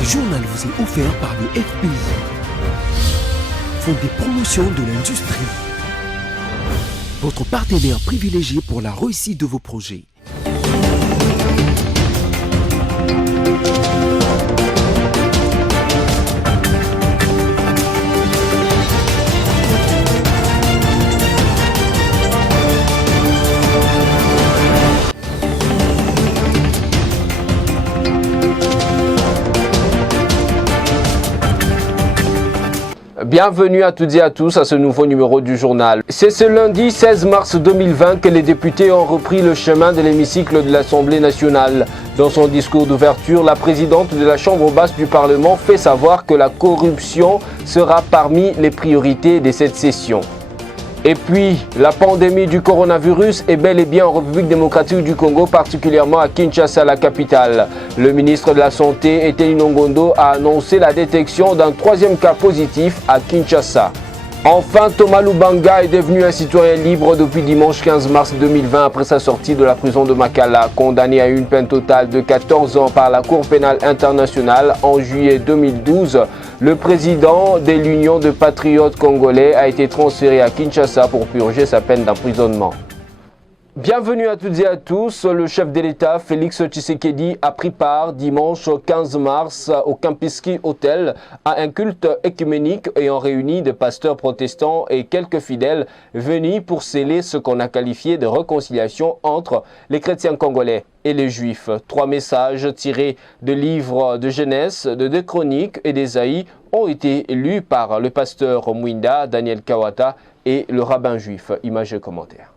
Ce journal vous est offert par le FPI, Fonds de promotion de l'industrie, votre partenaire privilégié pour la réussite de vos projets. Bienvenue à toutes et à tous à ce nouveau numéro du journal. C'est ce lundi 16 mars 2020 que les députés ont repris le chemin de l'hémicycle de l'Assemblée nationale. Dans son discours d'ouverture, la présidente de la Chambre basse du Parlement fait savoir que la corruption sera parmi les priorités de cette session. Et puis, la pandémie du coronavirus est bel et bien en République démocratique du Congo, particulièrement à Kinshasa, la capitale. Le ministre de la Santé, Eteni Nongondo, a annoncé la détection d'un troisième cas positif à Kinshasa. Enfin, Thomas Lubanga est devenu un citoyen libre depuis dimanche 15 mars 2020 après sa sortie de la prison de Makala, condamné à une peine totale de 14 ans par la Cour pénale internationale en juillet 2012. Le président de l'Union de patriotes congolais a été transféré à Kinshasa pour purger sa peine d'emprisonnement. Bienvenue à toutes et à tous. Le chef de l'État, Félix Tshisekedi, a pris part dimanche 15 mars au Kempinski Hotel à un culte œcuménique ayant réuni des pasteurs protestants et quelques fidèles venus pour sceller ce qu'on a qualifié de réconciliation entre les chrétiens congolais et les juifs. 3 messages tirés de livres de Genèse, de 2 chroniques et d'Ésaïe ont été lus par le pasteur Mwinda, Daniel Kawata et le rabbin juif. Images et commentaires.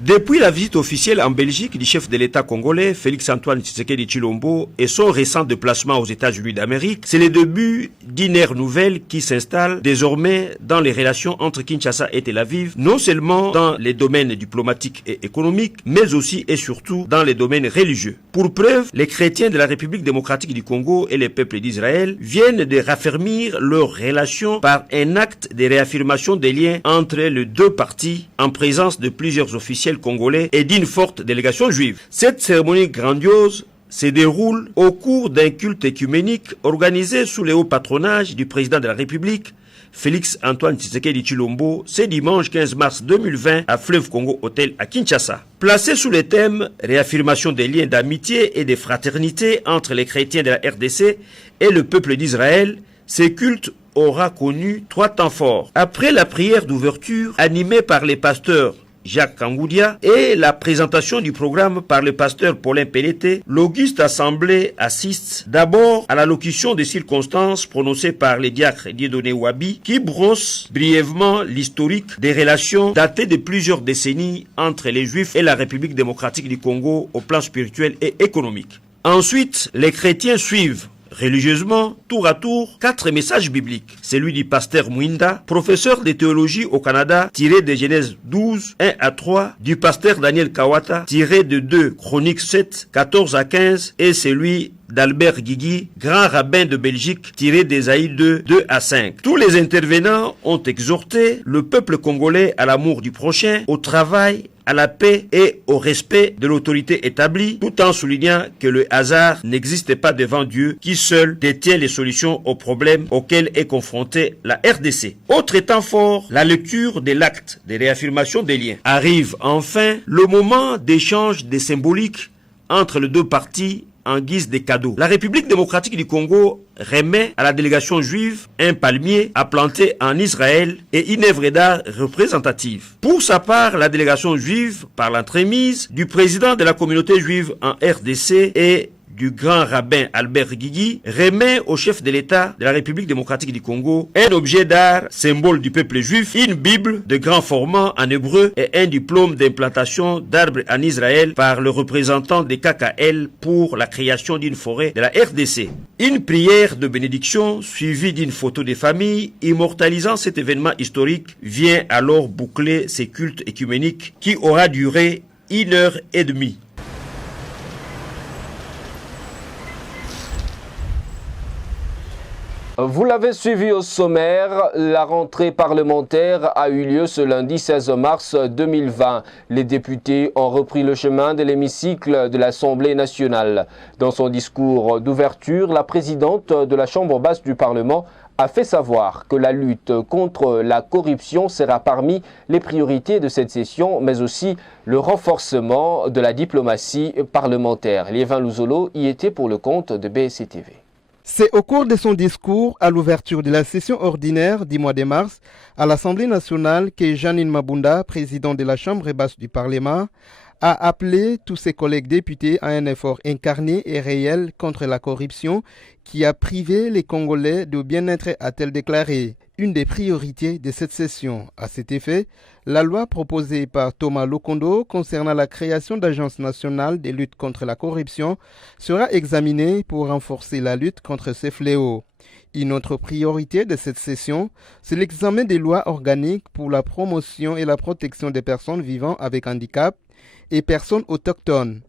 Depuis la visite officielle en Belgique du chef de l'État congolais, Félix-Antoine Tshisekedi Tshilombo, et son récent déplacement aux États-Unis d'Amérique, c'est le début d'une ère nouvelle qui s'installe désormais dans les relations entre Kinshasa et Tel Aviv, non seulement dans les domaines diplomatiques et économiques, mais aussi et surtout dans les domaines religieux. Pour preuve, les chrétiens de la République démocratique du Congo et les peuples d'Israël viennent de raffermir leurs relations par un acte de réaffirmation des liens entre les deux parties en présence de plusieurs officiels congolais et d'une forte délégation juive. Cette cérémonie grandiose se déroule au cours d'un culte œcuménique organisé sous le haut patronage du président de la République, Félix-Antoine Tshisekedi Tshilombo, ce dimanche 15 mars 2020 à Fleuve Congo Hotel à Kinshasa. Placé sous le thème « Réaffirmation des liens d'amitié et de fraternité entre les chrétiens de la RDC et le peuple d'Israël », ce culte aura connu 3 temps forts. Après la prière d'ouverture animée par les pasteurs Jacques Kangoudia et la présentation du programme par le pasteur Paulin Pelleté, l'auguste assemblée assiste d'abord à l'allocution des circonstances prononcée par les diacres Dieudonné Wabi qui brosse brièvement l'historique des relations datées de plusieurs décennies entre les Juifs et la République démocratique du Congo au plan spirituel et économique. Ensuite, les chrétiens suivent religieusement, tour à tour, 4 messages bibliques. Celui du pasteur Mwinda, professeur de théologie au Canada, tiré de Genèse 12, 1 à 3, du pasteur Daniel Kawata, tiré de 2 Chroniques 7, 14 à 15, et celui d'Albert Guigui, grand rabbin de Belgique, tiré d'Ésaïe 2, 2 à 5. Tous les intervenants ont exhorté le peuple congolais à l'amour du prochain, au travail, à la paix et au respect de l'autorité établie, tout en soulignant que le hasard n'existe pas devant Dieu, qui seul détient les solutions aux problèmes auxquels est confrontée la RDC. Autre temps fort, la lecture de l'acte de réaffirmation des liens. Arrive enfin le moment d'échange des symboliques entre les deux parties en guise de cadeaux. La République démocratique du Congo remet à la délégation juive un palmier à planter en Israël et une œuvre d'art représentative. Pour sa part, la délégation juive, par l'entremise du président de la communauté juive en RDC et du grand rabbin Albert Guigui, remet au chef de l'État de la République démocratique du Congo un objet d'art, symbole du peuple juif, une Bible de grand format en hébreu et un diplôme d'implantation d'arbres en Israël par le représentant des KKL pour la création d'une forêt de la RDC. Une prière de bénédiction suivie d'une photo de famille immortalisant cet événement historique vient alors boucler ces cultes œcuméniques qui aura duré 1h30. Vous l'avez suivi au sommaire, la rentrée parlementaire a eu lieu ce lundi 16 mars 2020. Les députés ont repris le chemin de l'hémicycle de l'Assemblée nationale. Dans son discours d'ouverture, la présidente de la Chambre basse du Parlement a fait savoir que la lutte contre la corruption sera parmi les priorités de cette session, mais aussi le renforcement de la diplomatie parlementaire. Liévin Louzolo y était pour le compte de BSC TV. C'est au cours de son discours à l'ouverture de la session ordinaire du mois de mars à l'Assemblée nationale que Janine Mabunda, président de la Chambre basse du Parlement, a appelé tous ses collègues députés à un effort incarné et réel contre la corruption qui a privé les Congolais de bien-être, a-t-elle déclaré. Une des priorités de cette session. À cet effet, la loi proposée par Thomas Lokondo concernant la création d'agences nationales de lutte contre la corruption sera examinée pour renforcer la lutte contre ces fléaux. Une autre priorité de cette session, c'est l'examen des lois organiques pour la promotion et la protection des personnes vivant avec handicap et personnes autochtones.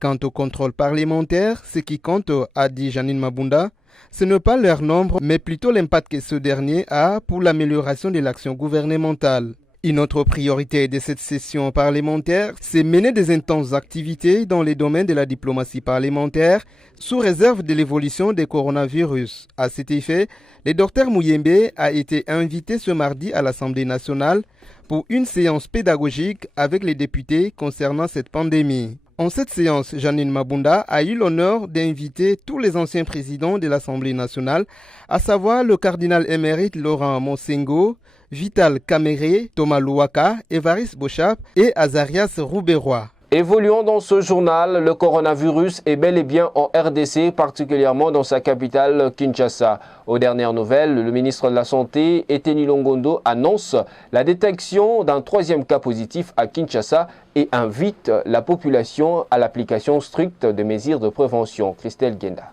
Quant au contrôle parlementaire, ce qui compte, a dit Janine Mabunda, ce n'est pas leur nombre, mais plutôt l'impact que ce dernier a pour l'amélioration de l'action gouvernementale. Une autre priorité de cette session parlementaire, c'est mener des intenses activités dans les domaines de la diplomatie parlementaire, sous réserve de l'évolution des coronavirus. À cet effet, le Dr Muyembe a été invité ce mardi à l'Assemblée nationale pour une séance pédagogique avec les députés concernant cette pandémie. En cette séance, Janine Mabunda a eu l'honneur d'inviter tous les anciens présidents de l'Assemblée nationale, à savoir le cardinal émérite Laurent Monsengo, Vital Kamere, Thomas Louaka, Évariste Bochap et Azarias Rouberoy. Évoluons dans ce journal, le coronavirus est bel et bien en RDC, particulièrement dans sa capitale Kinshasa. Aux dernières nouvelles, le ministre de la Santé, Eteni Longondo, annonce la détection d'un 3e cas positif à Kinshasa et invite la population à l'application stricte des mesures de prévention. Christelle Genda.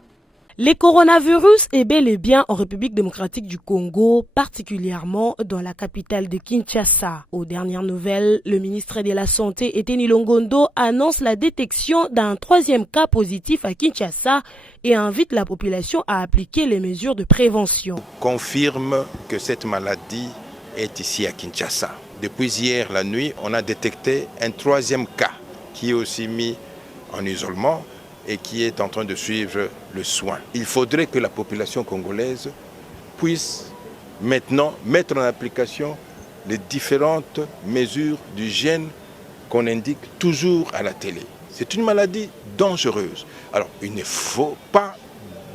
Le coronavirus est bel et bien en République démocratique du Congo, particulièrement dans la capitale de Kinshasa. Aux dernières nouvelles, le ministre de la Santé, Eteni Longondo, annonce la détection d'un 3e cas positif à Kinshasa et invite la population à appliquer les mesures de prévention. Confirme que cette maladie est ici à Kinshasa. Depuis hier la nuit, on a détecté un 3e cas qui est aussi mis en isolement et qui est en train de suivre le soin. Il faudrait que la population congolaise puisse maintenant mettre en application les différentes mesures d'hygiène qu'on indique toujours à la télé. C'est une maladie dangereuse. Alors, il ne faut pas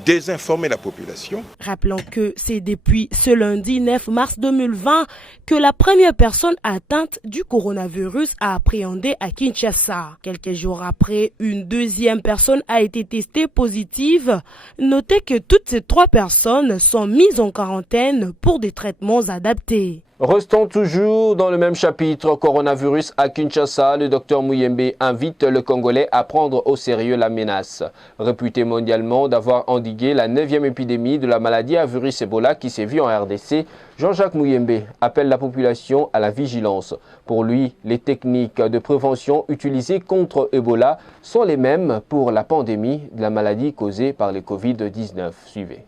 désinformer la population. Rappelons que c'est depuis ce lundi 9 mars 2020 que la première personne atteinte du coronavirus a appréhendé à Kinshasa. Quelques jours après, une 2e personne a été testée positive. Notez que toutes ces 3 personnes sont mises en quarantaine pour des traitements adaptés. Restons toujours dans le même chapitre, coronavirus à Kinshasa, le docteur Muyembe invite le Congolais à prendre au sérieux la menace. Réputé mondialement d'avoir endigué la 9e épidémie de la maladie à virus Ebola qui s'est vue en RDC, Jean-Jacques Muyembe appelle la population à la vigilance. Pour lui, les techniques de prévention utilisées contre Ebola sont les mêmes pour la pandémie de la maladie causée par le Covid-19. Suivez.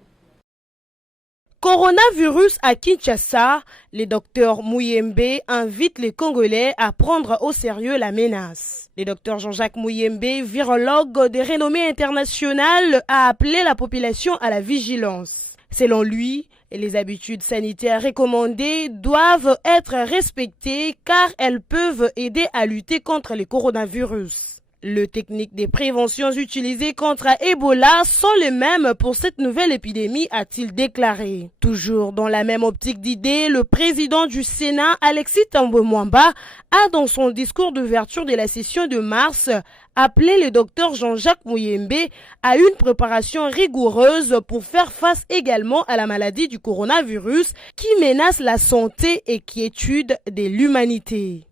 Coronavirus à Kinshasa, le docteur Muyembe invite les Congolais à prendre au sérieux la menace. Le docteur Jean-Jacques Muyembe, virologue de renommée internationale, a appelé la population à la vigilance. Selon lui, les habitudes sanitaires recommandées doivent être respectées car elles peuvent aider à lutter contre le coronavirus. Les techniques de prévention utilisées contre Ebola sont les mêmes pour cette nouvelle épidémie, a-t-il déclaré. Toujours dans la même optique d'idées, le président du Sénat, Alexis Thambwe Mwamba, a dans son discours d'ouverture de la session de mars appelé le docteur Jean-Jacques Muyembe à une préparation rigoureuse pour faire face également à la maladie du coronavirus qui menace la santé et quiétude de l'humanité.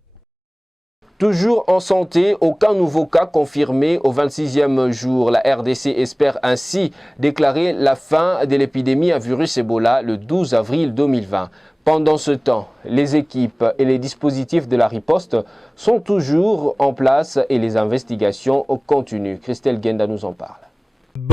Toujours en santé, aucun nouveau cas confirmé au 26e jour. La RDC espère ainsi déclarer la fin de l'épidémie à virus Ebola le 12 avril 2020. Pendant ce temps, les équipes et les dispositifs de la riposte sont toujours en place et les investigations continuent. Christelle Genda nous en parle.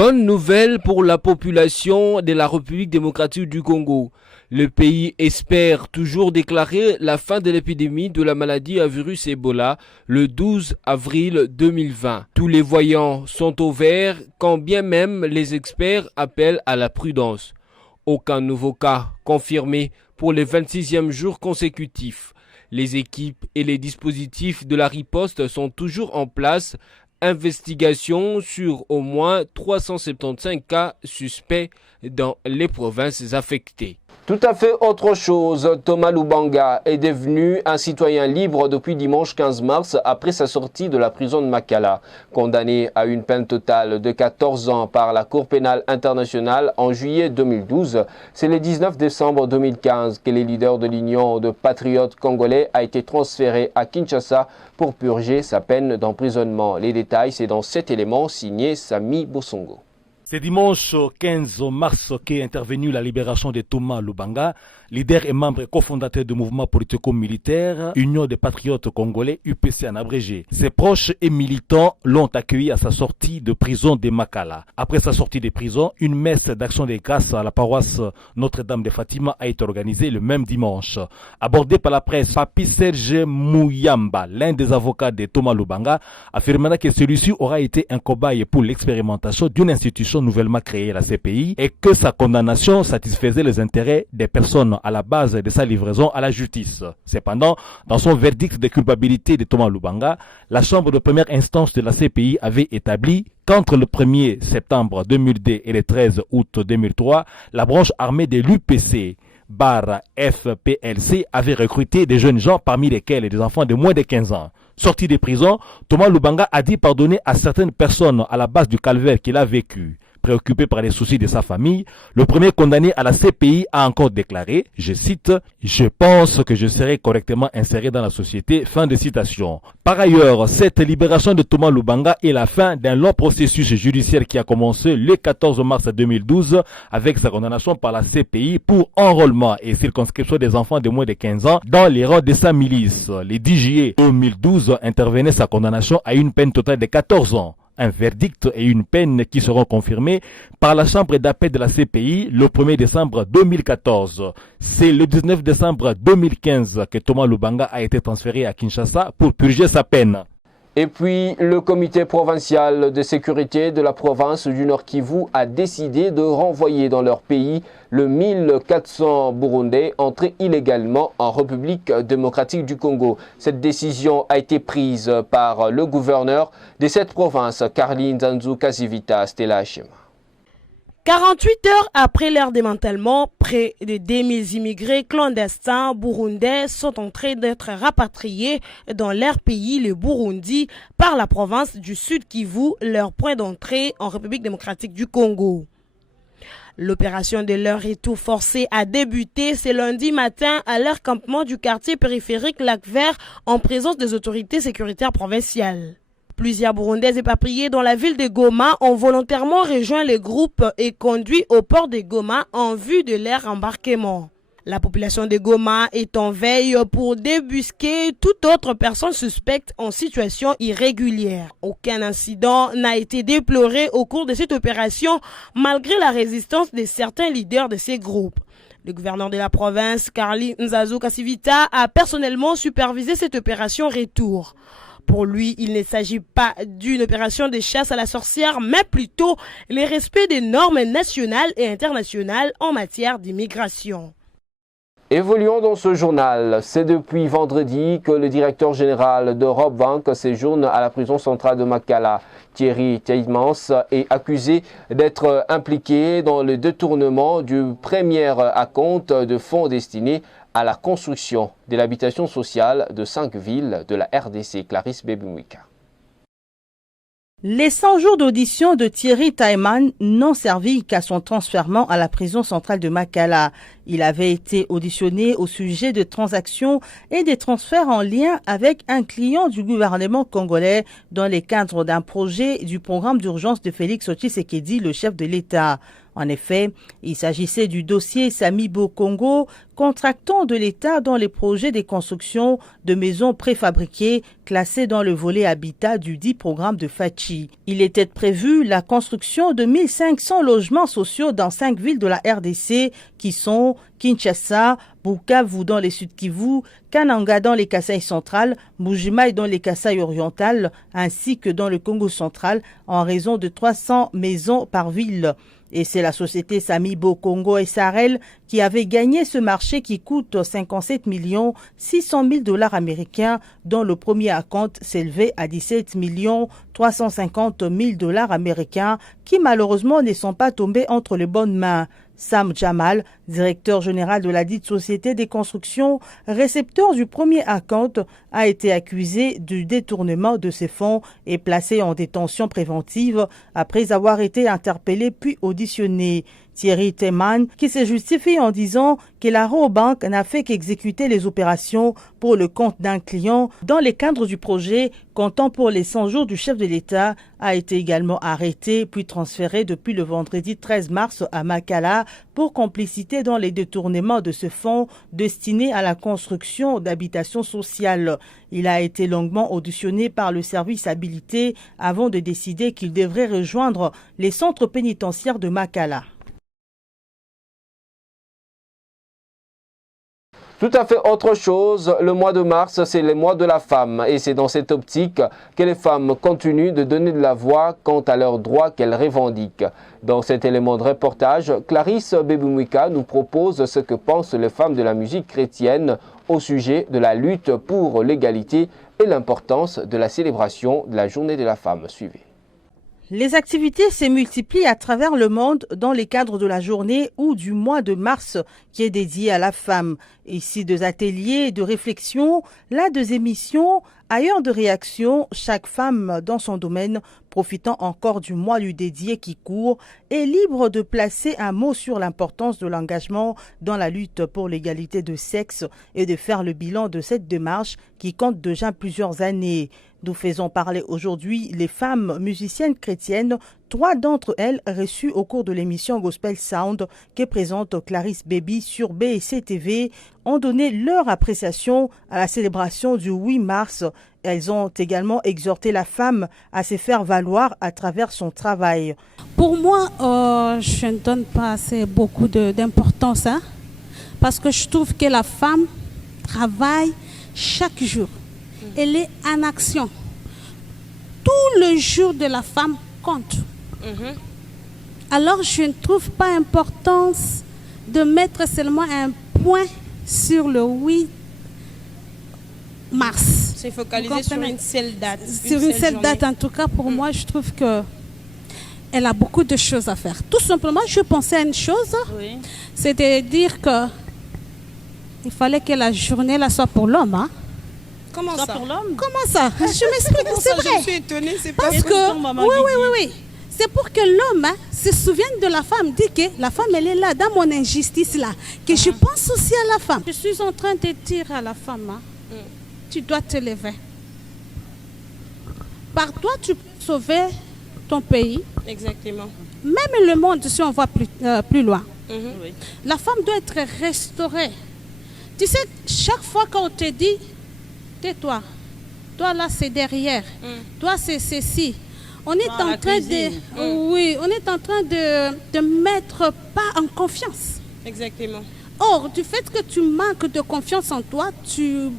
Bonne nouvelle pour la population de la République démocratique du Congo. Le pays espère toujours déclarer la fin de l'épidémie de la maladie à virus Ebola le 12 avril 2020. Tous les voyants sont au vert, quand bien même les experts appellent à la prudence. Aucun nouveau cas confirmé pour les 26e jours consécutifs. Les équipes et les dispositifs de la riposte sont toujours en place. Investigation sur au moins 375 cas suspects dans les provinces affectées. Tout à fait autre chose, Thomas Lubanga est devenu un citoyen libre depuis dimanche 15 mars après sa sortie de la prison de Makala. Condamné à une peine totale de 14 ans par la Cour pénale internationale en juillet 2012, c'est le 19 décembre 2015 que le leader de l'Union de patriotes congolais a été transféré à Kinshasa pour purger sa peine d'emprisonnement. Les détails, c'est dans cet élément signé Sami Bosongo. C'est dimanche 15 mars qu'est intervenue la libération de Thomas Lubanga, leader et membre cofondateur du mouvement politico-militaire Union des patriotes congolais, UPC en abrégé. Ses proches et militants l'ont accueilli à sa sortie de prison de Makala. Après sa sortie de prison, une messe d'action des grâces à la paroisse Notre-Dame de Fatima a été organisée le même dimanche. Abordé par la presse, Papi Serge Mouyamba, l'un des avocats de Thomas Lubanga, affirmera que celui-ci aura été un cobaye pour l'expérimentation d'une institution nouvellement créée, la CPI, et que sa condamnation satisfaisait les intérêts des personnes à la base de sa livraison à la justice. Cependant, dans son verdict de culpabilité de Thomas Lubanga, la chambre de première instance de la CPI avait établi qu'entre le 1er septembre 2002 et le 13 août 2003, la branche armée de l'UPC FPLC avait recruté des jeunes gens, parmi lesquels des enfants de moins de 15 ans. Sorti de prison, Thomas Lubanga a dit pardonner à certaines personnes à la base du calvaire qu'il a vécu. Préoccupé par les soucis de sa famille, le premier condamné à la CPI a encore déclaré, je cite, « Je pense que je serai correctement inséré dans la société ». Fin de citation. Par ailleurs, cette libération de Thomas Lubanga est la fin d'un long processus judiciaire qui a commencé le 14 mars 2012 avec sa condamnation par la CPI pour enrôlement et circonscription des enfants de moins de 15 ans dans les rangs de sa milice. Le 10 juillet 2012 intervenait sa condamnation à une peine totale de 14 ans. Un verdict et une peine qui seront confirmés par la chambre d'appel de la CPI le 1er décembre 2014. C'est le 19 décembre 2015 que Thomas Lubanga a été transféré à Kinshasa pour purger sa peine. Et puis, le comité provincial de sécurité de la province du Nord Kivu a décidé de renvoyer dans leur pays le 1400 Burundais entrés illégalement en République démocratique du Congo. Cette décision a été prise par le gouverneur de cette province, Karli Nzanzu Kasivita Stella Hachema. 48 heures après leur démantèlement, près de 2000 immigrés clandestins burundais sont en train d'être rapatriés dans leur pays, le Burundi, par la province du Sud Kivu, leur point d'entrée en République démocratique du Congo. L'opération de leur retour forcé a débuté ce lundi matin à leur campement du quartier périphérique Lac-Vert en présence des autorités sécuritaires provinciales. Plusieurs Burundais éparpillés dans la ville de Goma ont volontairement rejoint le groupe et conduit au port de Goma en vue de leur embarquement. La population de Goma est en veille pour débusquer toute autre personne suspecte en situation irrégulière. Aucun incident n'a été déploré au cours de cette opération malgré la résistance de certains leaders de ces groupes. Le gouverneur de la province, Karli Nzanzu Kasivita, a personnellement supervisé cette opération retour. Pour lui, il ne s'agit pas d'une opération de chasse à la sorcière, mais plutôt le respect des normes nationales et internationales en matière d'immigration. Évoluons dans ce journal. C'est depuis vendredi que le directeur général d'Europe Bank séjourne à la prison centrale de Makala. Thierry Teitmans est accusé d'être impliqué dans le détournement du premier acompte de fonds destinés à la construction de l'habitation sociale de 5 villes de la RDC. Clarisse Bebumwika. Les 100 jours d'audition de Thierry Teitmans n'ont servi qu'à son transfèrement à la prison centrale de Makala. Il avait été auditionné au sujet de transactions et des transferts en lien avec un client du gouvernement congolais dans le cadre d'un projet du programme d'urgence de Félix Tshisekedi, le chef de l'État. En effet, il s'agissait du dossier Samibo Congo, contractant de l'État dans les projets de construction de maisons préfabriquées classées dans le volet habitat du dit programme de Fachi. Il était prévu la construction de 1500 logements sociaux dans 5 villes de la RDC qui sont Kinshasa, Bukavu dans les Sud-Kivu, Kananga dans les Kasaï centrales, Mbujimaï dans les Kasaï orientales, ainsi que dans le Congo central, en raison de 300 maisons par ville. Et c'est la société Samibo Congo SRL qui avait gagné ce marché qui coûte 57 600 000 $ américains, dont le premier acompte s'élevait à 17 350 000 $ américains, qui malheureusement ne sont pas tombés entre les bonnes mains. Sam Jamal, directeur général de la dite société des constructions, récepteur du premier acompte, a été accusé du détournement de ces fonds et placé en détention préventive après avoir été interpellé puis auditionné. Thierry Teyman, qui se justifie en disant que la Rabobank n'a fait qu'exécuter les opérations pour le compte d'un client dans les cadres du projet comptant pour les 100 jours du chef de l'État, a été également arrêté puis transféré depuis le vendredi 13 mars à Makala pour complicité dans les détournements de ce fonds destiné à la construction d'habitations sociales. Il a été longuement auditionné par le service habilité avant de décider qu'il devrait rejoindre les centres pénitentiaires de Makala. Tout à fait autre chose, le mois de mars, c'est le mois de la femme et c'est dans cette optique que les femmes continuent de donner de la voix quant à leurs droits qu'elles revendiquent. Dans cet élément de reportage, Clarisse Bebumwika nous propose ce que pensent les femmes de la musique chrétienne au sujet de la lutte pour l'égalité et l'importance de la célébration de la journée de la femme. Suivez. Les activités se multiplient à travers le monde dans les cadres de la journée ou du mois de mars qui est dédié à la femme. Ici, des ateliers de réflexion, là des émissions, ailleurs de réaction, chaque femme dans son domaine, profitant encore du mois lui dédié qui court, est libre de placer un mot sur l'importance de l'engagement dans la lutte pour l'égalité de sexe et de faire le bilan de cette démarche qui compte déjà plusieurs années. Nous faisons parler aujourd'hui les femmes musiciennes chrétiennes, 3 d'entre elles reçues au cours de l'émission Gospel Sound que présente Clarisse Baby sur BSC TV, ont donné leur appréciation à la célébration du 8 mars. Elles ont également exhorté la femme à se faire valoir à travers son travail. Pour moi, je ne donne pas assez beaucoup d'importance, parce que je trouve que la femme travaille chaque jour. Elle est en action. Tout le jour de la femme compte. Alors, je ne trouve pas importance de mettre seulement un point sur le 8 mars. C'est focalisé sur une seule date. Sur une seule date, en tout cas, pour moi, je trouve que elle a beaucoup de choses à faire. Tout simplement, je pensais à une chose, c'était de dire que il fallait que la journée là soit pour l'homme. Comment ça pour l'homme? Comment ça? Je m'explique, c'est vrai. Je suis étonnée, c'est parce que oui. C'est pour que l'homme se souvienne de la femme, dit que la femme elle est là dans mon injustice là, que je pense aussi à la femme. Je suis en train de dire à la femme, tu dois te lever. Par toi, tu peux sauver ton pays. Exactement. Même le monde, si on va plus loin. La femme doit être restaurée. Tu sais, chaque fois qu'on te dit, tais-toi, toi là c'est derrière, toi c'est ceci. On est en train on est en train de mettre pas en confiance. Exactement. Or, du fait que tu manques de confiance en toi, tu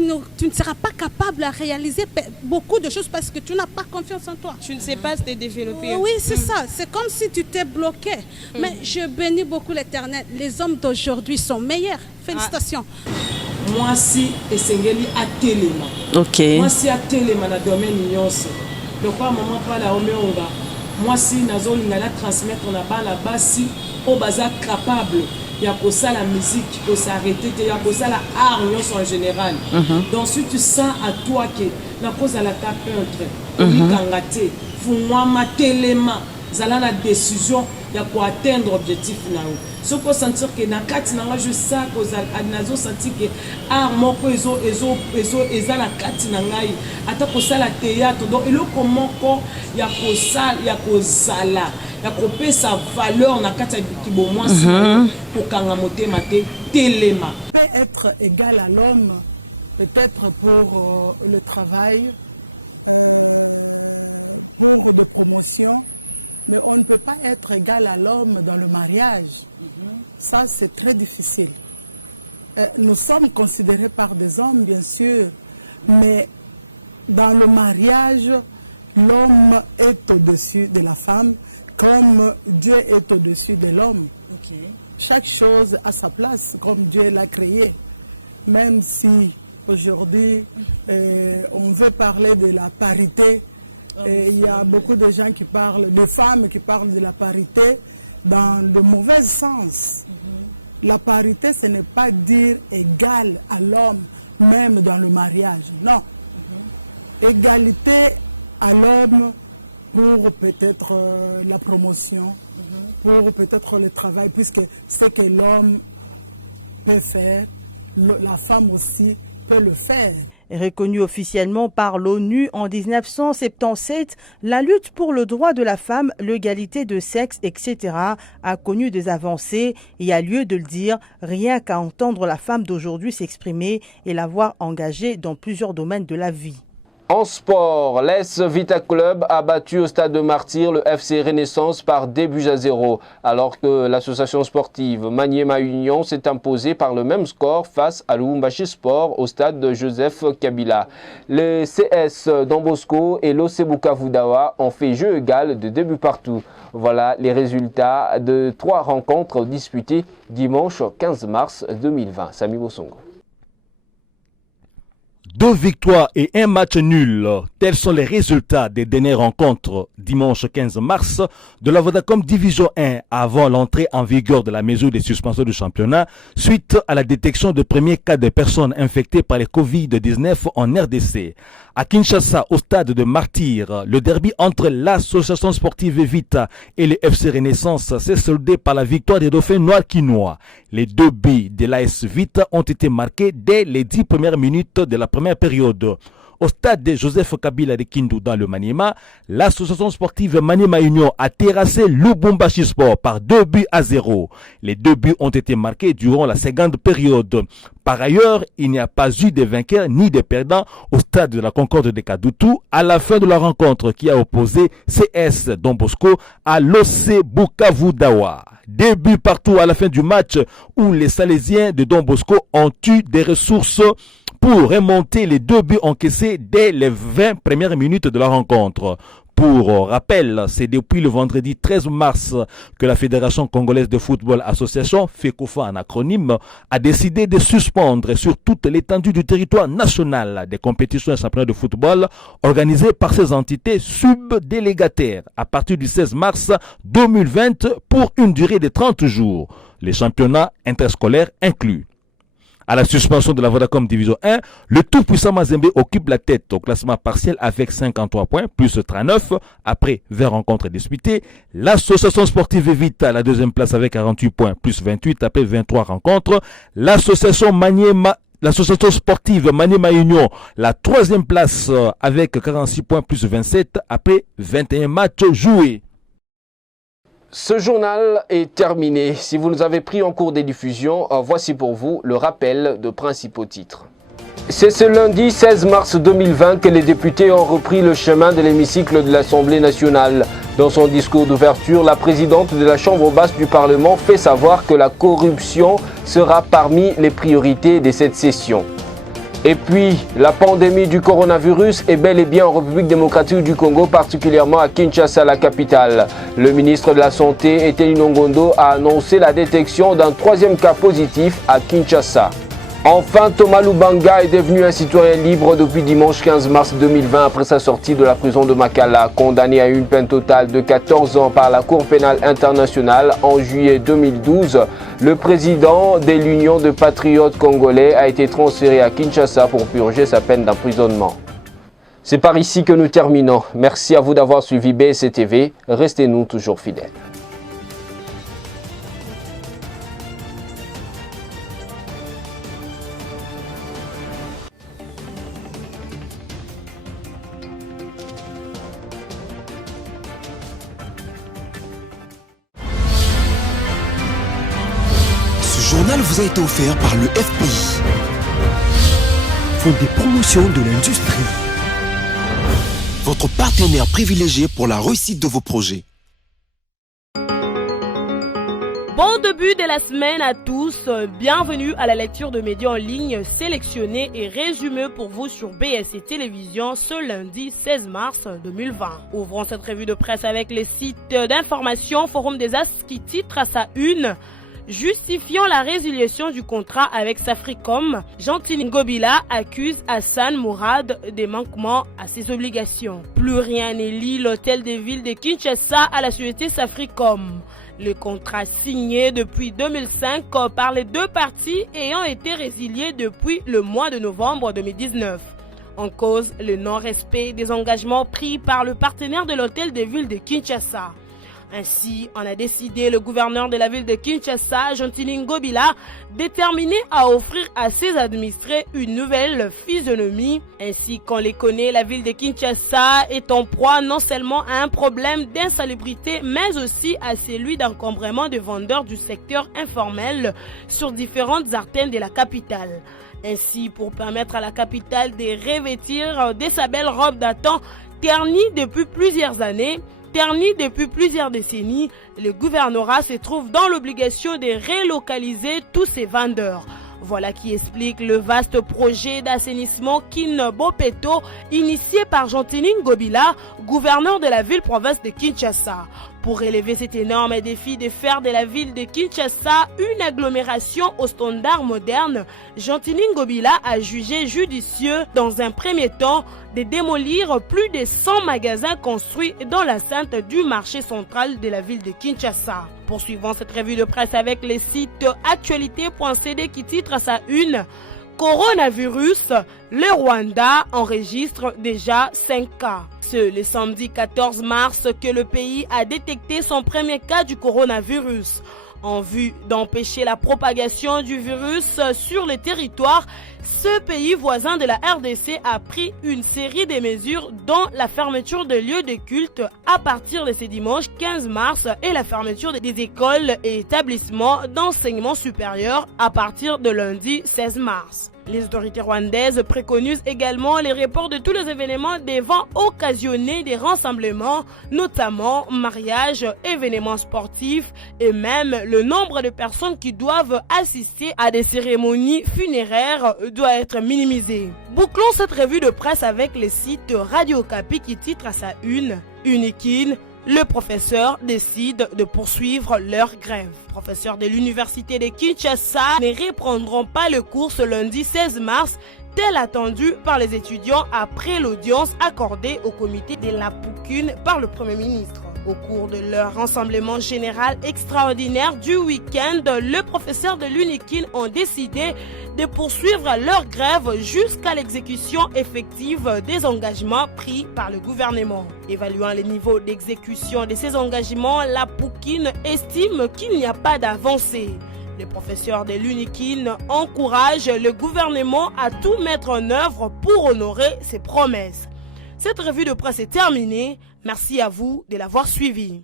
ne seras pas capable de réaliser beaucoup de choses parce que tu n'as pas confiance en toi. Tu ne sais pas te développer. Oui, c'est ça. C'est comme si tu t'es bloqué. Mais je bénis beaucoup l'Éternel. Les hommes d'aujourd'hui sont meilleurs. Félicitations. Moi, si Esengeli a téléma. Ok. Moi, si a téléma dans le domaine nyonso. Donc, à un moment, pas la oméonga. Moi, si nazo lingala transmettre on a pas la base si au bazar capable. Il y a pour ça la musique, il faut s'arrêter, il y a pour ça la art en général. Donc si tu sens à toi que la cause à la ta peintre, il faut moi téléma, zala la décision, il y a pour atteindre l'objectif là. Ce qu'on sentir que na kati na je sais que nazo sentir que art moko ezo la kati na ngai ata pour ça la théâtre donc il comment il y a pour ça il y a pour ça là ya kopesa valeur na kati ya kibomwasi kokanga motema te telema. Peut être égal à l'homme peut-être pour le travail, pour de promotion, mais on ne peut pas être égal à l'homme dans le mariage. Ça, c'est très difficile. Nous sommes considérés par des hommes, bien sûr, mais dans le mariage, l'homme est au-dessus de la femme, comme Dieu est au-dessus de l'homme. Chaque chose a sa place, comme Dieu l'a créé. Même si aujourd'hui, on veut parler de la parité, il y a beaucoup de gens qui parlent, de femmes qui parlent de la parité dans le mauvais sens. La parité, ce n'est pas dire égal à l'homme, même dans le mariage. Non. Égalité à l'homme pour peut-être la promotion, pour peut-être le travail, puisque ce que l'homme peut faire, la femme aussi peut le faire. Reconnue officiellement par l'ONU en 1977, la lutte pour le droit de la femme, l'égalité de sexe, etc. a connu des avancées et a lieu de le dire, rien qu'à entendre la femme d'aujourd'hui s'exprimer et la voir engagée dans plusieurs domaines de la vie. En sport, l'AS Vita Club a battu au stade de Martyr le FC Renaissance par 2-0, alors que l'association sportive Maniema Union s'est imposée par le même score face à Lubumbashi Sport au stade de Joseph Kabila. Les CS Don Bosco et l'OC Bukavu Dawa ont fait jeu égal de 2 buts partout. Voilà les résultats de 3 rencontres disputées dimanche 15 mars 2020. Sami Bosongo. 2 victoires et 1 match nul. Tels sont les résultats des dernières rencontres dimanche 15 mars de la Vodacom Division 1 avant l'entrée en vigueur de la mesure de suspension du championnat suite à la détection de premiers cas de personnes infectées par le Covid-19 en RDC. À Kinshasa, au stade de Martyr, le derby entre l'association sportive Vita et le FC Renaissance s'est soldé par la victoire des Dauphins noirs quinois. Les 2 buts de l'AS Vita ont été marqués dès les 10 premières minutes de la première période. Au stade de Joseph Kabila de Kindu dans le Maniema, l'association sportive Maniema Union a terrassé Lubumbashi Sport par 2-0. Les 2 buts ont été marqués durant la seconde période. Par ailleurs, il n'y a pas eu de vainqueurs ni de perdants au stade de la Concorde de Kadoutou à la fin de la rencontre qui a opposé CS Don Bosco à l'OC Bukavu Dawa. 2 buts partout à la fin du match où les Salésiens de Don Bosco ont eu des ressources pour remonter les 2 buts encaissés dès les 20 premières minutes de la rencontre. Pour rappel, c'est depuis le vendredi 13 mars que la Fédération Congolaise de Football Association, FECOFA en acronyme, a décidé de suspendre sur toute l'étendue du territoire national des compétitions et championnats de football organisées par ces entités subdélégataires à partir du 16 mars 2020 pour une durée de 30 jours, les championnats interscolaires inclus. À la suspension de la Vodacom Division 1, le tout-puissant Mazembe occupe la tête au classement partiel avec 53 points, plus 39, après 20 rencontres disputées. L'association sportive Vita à la 2e place avec 48 points, plus 28, après 23 rencontres. L'association sportive Maniema Union, la 3e place avec 46 points, plus 27, après 21 matchs joués. Ce journal est terminé. Si vous nous avez pris en cours des diffusions, voici pour vous le rappel de principaux titres. C'est ce lundi 16 mars 2020 que les députés ont repris le chemin de l'hémicycle de l'Assemblée nationale. Dans son discours d'ouverture, la présidente de la Chambre basse du Parlement fait savoir que la corruption sera parmi les priorités de cette session. Et puis, la pandémie du coronavirus est bel et bien en République démocratique du Congo, particulièrement à Kinshasa, la capitale. Le ministre de la Santé, Eteni Nongondo, a annoncé la détection d'un 3e cas positif à Kinshasa. Enfin, Thomas Lubanga est devenu un citoyen libre depuis dimanche 15 mars 2020 après sa sortie de la prison de Makala, condamné à une peine totale de 14 ans par la Cour pénale internationale en juillet 2012. Le président de l'Union de patriotes congolais a été transféré à Kinshasa pour purger sa peine d'emprisonnement. C'est par ici que nous terminons. Merci à vous d'avoir suivi BSC-TV. Restez-nous toujours fidèles. journal vous a été offert par le FPI, Fonds de promotion de l'industrie, votre partenaire privilégié pour la réussite de vos projets. Bon début de la semaine à tous, bienvenue à la lecture de médias en ligne sélectionnés et résumés pour vous sur BSC Télévision ce lundi 16 mars 2020. Ouvrons cette revue de presse avec les sites d'information Forum des As qui titre à sa une justifiant la résiliation du contrat avec Safricom, Gentile Ngobila accuse Hassan Mourad des manquements à ses obligations. Plus rien n'est lié l'hôtel de ville de Kinshasa à la société Safricom. Le contrat signé depuis 2005 par les deux parties ayant été résilié depuis le mois de novembre 2019. En cause, le non-respect des engagements pris par le partenaire de l'hôtel de ville de Kinshasa. Ainsi, on a décidé le gouverneur de la ville de Kinshasa, Gentile Ngobila, déterminé à offrir à ses administrés une nouvelle physionomie. Ainsi qu'on les connaît, la ville de Kinshasa est en proie non seulement à un problème d'insalubrité, mais aussi à celui d'encombrement de vendeurs du secteur informel sur différentes artères de la capitale. Ainsi, pour permettre à la capitale de revêtir de sa belle robe datant ternie depuis plusieurs années, terni depuis plusieurs décennies, le gouvernorat se trouve dans l'obligation de relocaliser tous ses vendeurs. Voilà qui explique le vaste projet d'assainissement Kin Bopeto initié par Gentile Ngobila, gouverneur de la ville-province de Kinshasa. Pour relever cet énorme défi de faire de la ville de Kinshasa une agglomération aux standards modernes, Gentile Ngobila a jugé judicieux, dans un premier temps, de démolir plus de 100 magasins construits dans l'enceinte du marché central de la ville de Kinshasa. Poursuivons cette revue de presse avec les sites actualité.cd qui titre à sa une Coronavirus, le Rwanda enregistre déjà 5 cas. C'est le samedi 14 mars que le pays a détecté son premier cas du coronavirus. En vue d'empêcher la propagation du virus sur le territoire, ce pays voisin de la RDC a pris une série de mesures dont la fermeture de lieux de culte à partir de ce dimanche 15 mars et la fermeture des écoles et établissements d'enseignement supérieur à partir de lundi 16 mars. Les autorités rwandaises préconisent également les reports de tous les événements devant occasionner des rassemblements, notamment mariages, événements sportifs et même le nombre de personnes qui doivent assister à des cérémonies funéraires doit être minimisé. Bouclons cette revue de presse avec les sites Radio Okapi qui titre à sa une Unikin. Le professeur décide de poursuivre leur grève. Professeurs de l'université de Kinshasa ne reprendront pas le cours ce lundi 16 mars, tel attendu par les étudiants après l'audience accordée au comité de la Poucune par le Premier ministre. Au cours de leur rassemblement général extraordinaire du week-end, le professeur de l'Unikin ont décidé de poursuivre leur grève jusqu'à l'exécution effective des engagements pris par le gouvernement. Évaluant les niveaux d'exécution de ces engagements, la Poucune estime qu'il n'y a pas d'avancée. Les professeurs de l'Unikin encouragent le gouvernement à tout mettre en œuvre pour honorer ses promesses. Cette revue de presse est terminée. Merci à vous de l'avoir suivi.